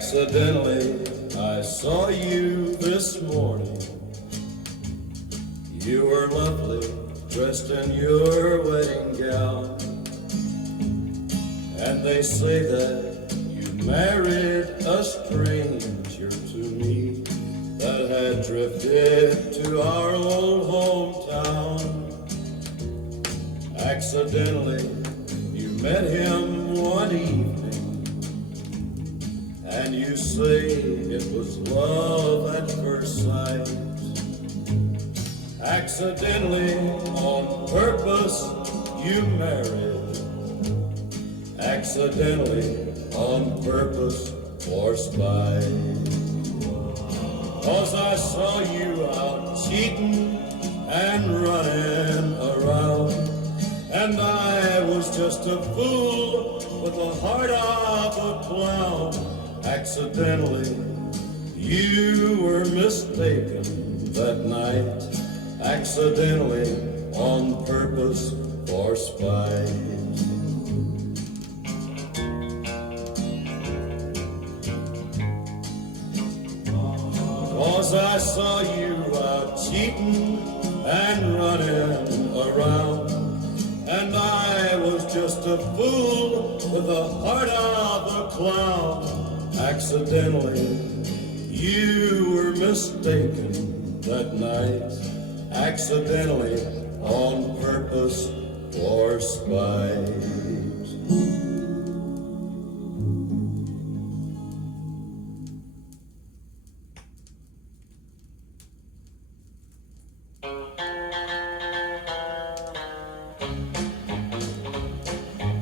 Accidentally, I saw you this morning. You were lovely, dressed in your wedding gown. And they say that you married a stranger to me that had drifted to our old hometown. Accidentally, you met him one evening, and you say it was love at first sight. Accidentally, on purpose, you married. Accidentally, on purpose, for spite. 'Cause I saw you out cheating and running around, and I was just a fool with the heart of a clown. Accidentally, you were mistaken that night. Accidentally, on purpose, for spite. 'Cause I saw you out cheating and running around, and I was just a fool with the heart of a clown. Accidentally, you were mistaken that night. Accidentally, on purpose, for spite.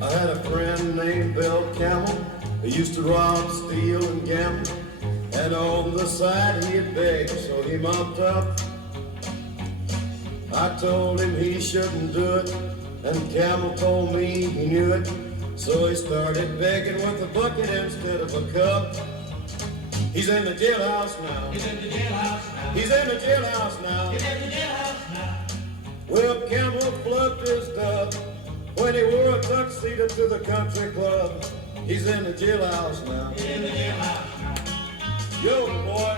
I had a friend named Bill Camel. He used to rob, steal, and gamble, and on the side he'd beg, so he mopped up. I told him he shouldn't do it, and Camel told me he knew it, so he started begging with a bucket instead of a cup. He's in the jailhouse now. He's in the jailhouse now. He's in the jailhouse now. He's in the jailhouse now. Well, Camel flubbed his dub when he wore a tuxedo to the country club. He's in the jailhouse now. He's in the jailhouse now. Yo, boy.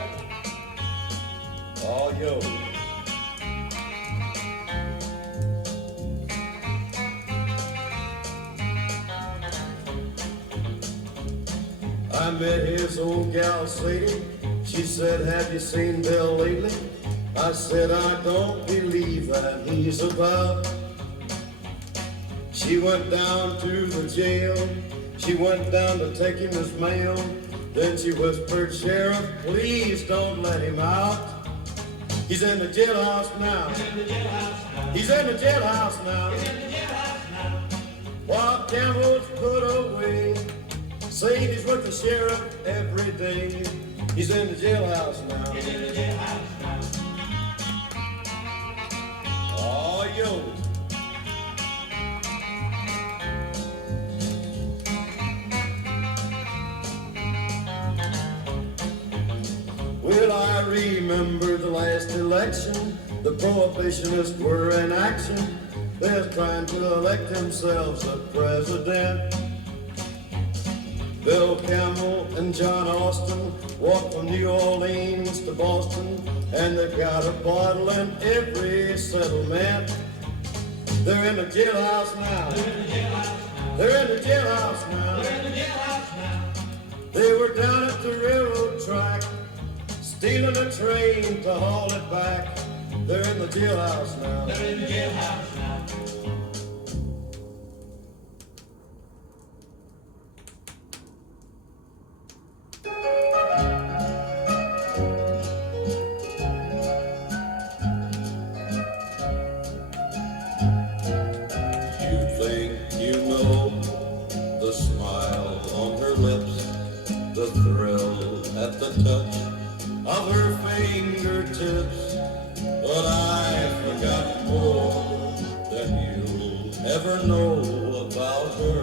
Oh, yo. I met his old gal Sadie. She said, have you seen Bill lately? I said, I don't believe that he's about. She went down to the jail. She went down to take him his mail. Then she whispered, Sheriff, please don't let him out. He's in the jailhouse now. He's in the jailhouse now. He's in the jailhouse now. He's in the jailhouse now. While Campbell's put away, Sadie's with the sheriff every day. He's in the jailhouse now. He's in the jailhouse now. Oh, yo. Well, I remember the last election. The prohibitionists were in action. They're trying to elect themselves a president. Bill Camel and John Austin walked from New Orleans to Boston, and they've got a bottle in every settlement. They're in the jailhouse now. They're in the jailhouse now. They're in the jailhouse now. They're in the jailhouse now. They were down at the railroad track, stealing a train to haul it back. They're in the jailhouse now. They're in the jailhouse now. The thrill at the touch of her fingertips, but I've forgotten more than you'll ever know about her.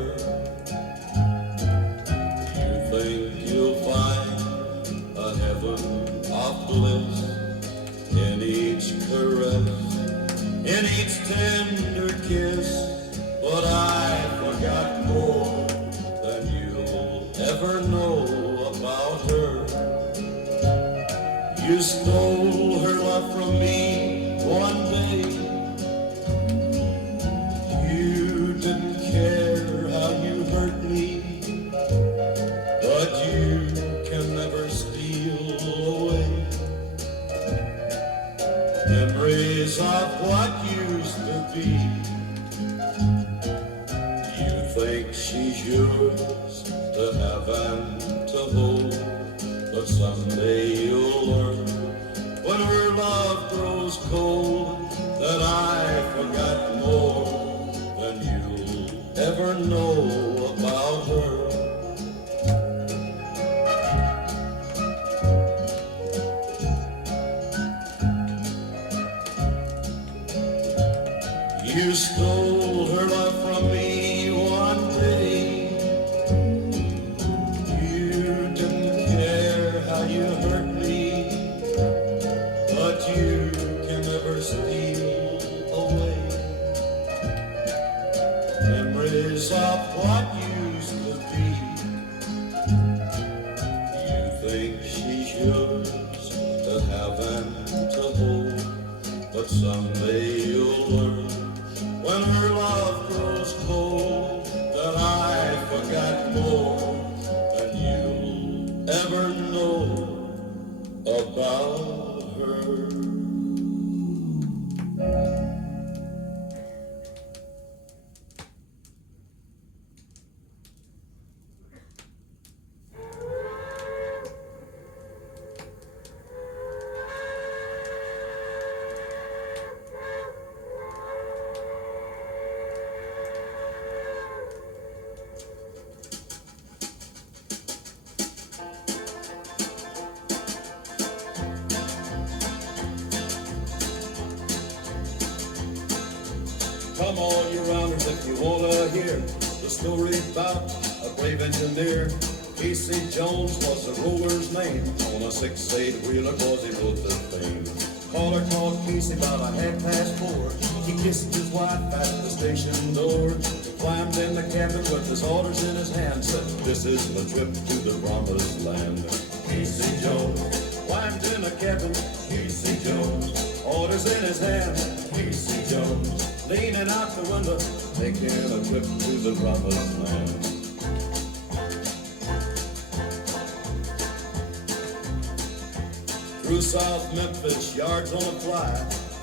You think you'll find a heaven of bliss in each caress, in each tender kiss, but I've forgotten more than you'll ever know about her. You stole her love from me one day. You didn't care how you hurt me, but you can never steal away memories of what used to be. You think she's yours to have and to hold, but someday you'll learn when her love grows cold that I forgot more than you'll ever know about her. You stole her love from me one day. You didn't care how you hurt me, but you can never steal away memories of what used to be. You think she's yours to have and to hold, but someday you'll learn when her love grows cold that I forgot more than you'll ever know about her. Come all you rounders if you wanna hear the story about a brave engineer. Casey Jones was the roller's name. On a 6-8 wheeler cause he rode the fame. Caller called Casey about 4:30. He kissed his wife at the station door. Climbed in the cabin with his orders in his hand. Said, this is the trip to the promised land. Casey Jones climbed in the cabin. Casey Jones, orders in his hand. Casey Jones, leaning out the window, taking a trip to the promised land. Through South Memphis, yards on a fly,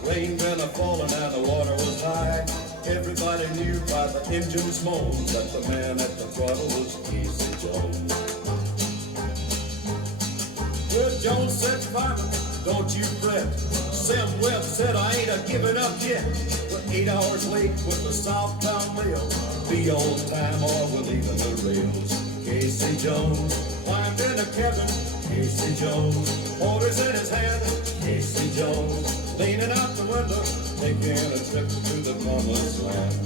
rain been a-falling and the water was high. Everybody knew by the engine's moan that the man at the throttle was Casey Jones. Good Jones said, fireman, don't you fret. Sam Webb said, I ain't a-giving up yet. We're 8 hours late with the southbound mail. Be on time or we're leaving the rails. Casey Jones climbed in the cabin. Casey Jones, orders in his hand. Casey Jones, leaning out the window, taking a trip to the promised land.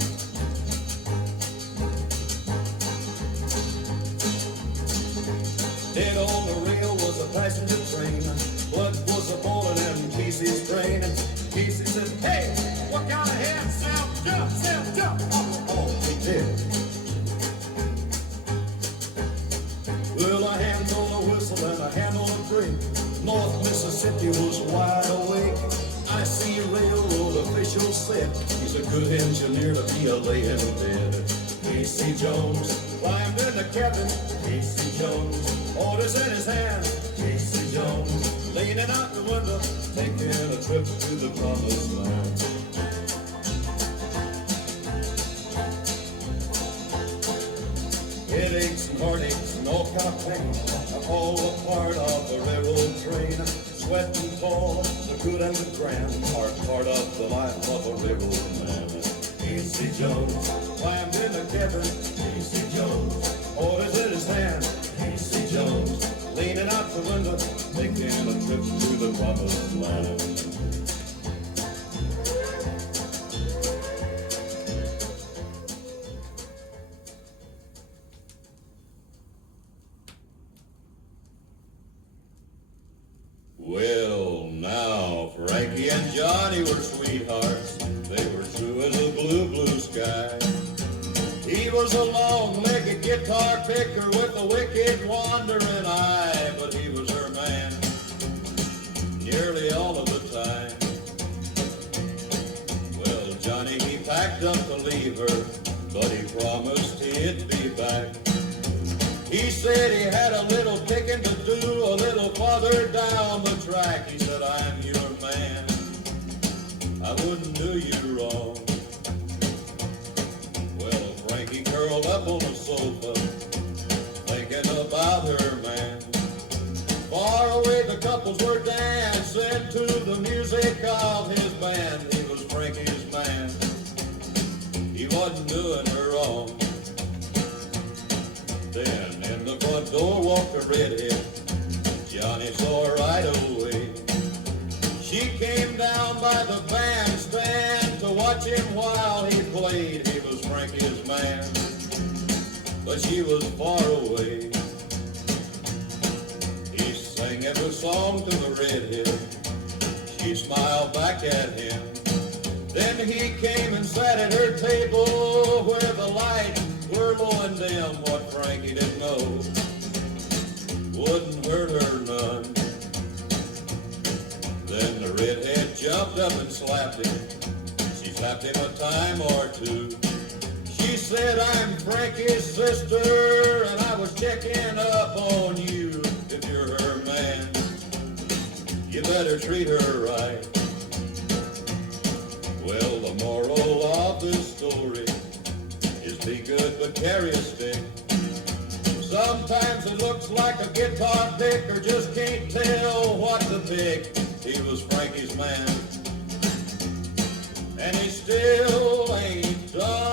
Dead on the rail was a passenger train. Blood was a-boiling in Casey's brain. Casey said, hey, what kind of hand? Sam, jump. Oh, he did. Well, a hand on a whistle and a hand on a brake. North Mississippi was wide awake. I see railroad officials said he's a good engineer to be a-laying dead. Casey Jones climbed in the cabin. Casey Jones, orders in his hand. Casey Jones, leaning out the window, taking a trip to the promised land. Headaches and heartaches and all kind of pain are all a part of the railroad train. Sweat and toil, the good and the grand, are part of the life of a railroad man. Casey Jones climbed in the cabin. Casey Jones, orders in his hand. Casey Jones, leaning out the window, taking a trip to the promised land. Well, now, Frankie and Johnny were sweethearts. They were true as a blue, blue sky. He was a long-legged guitar picker with a wicked, wandering eye, but he was her man. nearly all of the time. Well, Johnny, he packed up to leave her, but he promised he'd be back. He said he had a little picking to do a little farther down the track. He said, I'm your man, I wouldn't do you wrong. Well, Frankie curled up on the sofa, thinking about her man. Far away the couples were dancing to the music of his band. He was Frankie's man, he wasn't doing her wrong. Then in the front door walked a redhead, Johnny saw her right away. She came down by the bandstand to watch him while he played. He was Frankie's man, but she was far away. He sang every song to the redhead, she smiled back at him. Then he came and sat at her table where the lights were low and dim. What Frankie didn't know wouldn't hurt her none. Then the redhead jumped up and slapped him. She slapped him a time or two. She said, I'm Frankie's sister, and I was checking up on you. If you're her man, you better treat her right. Well, the moral of this story is be good but carry a stick. Sometimes it looks like a guitar pick, or just can't tell what to pick. He was Frankie's man, and he still ain't done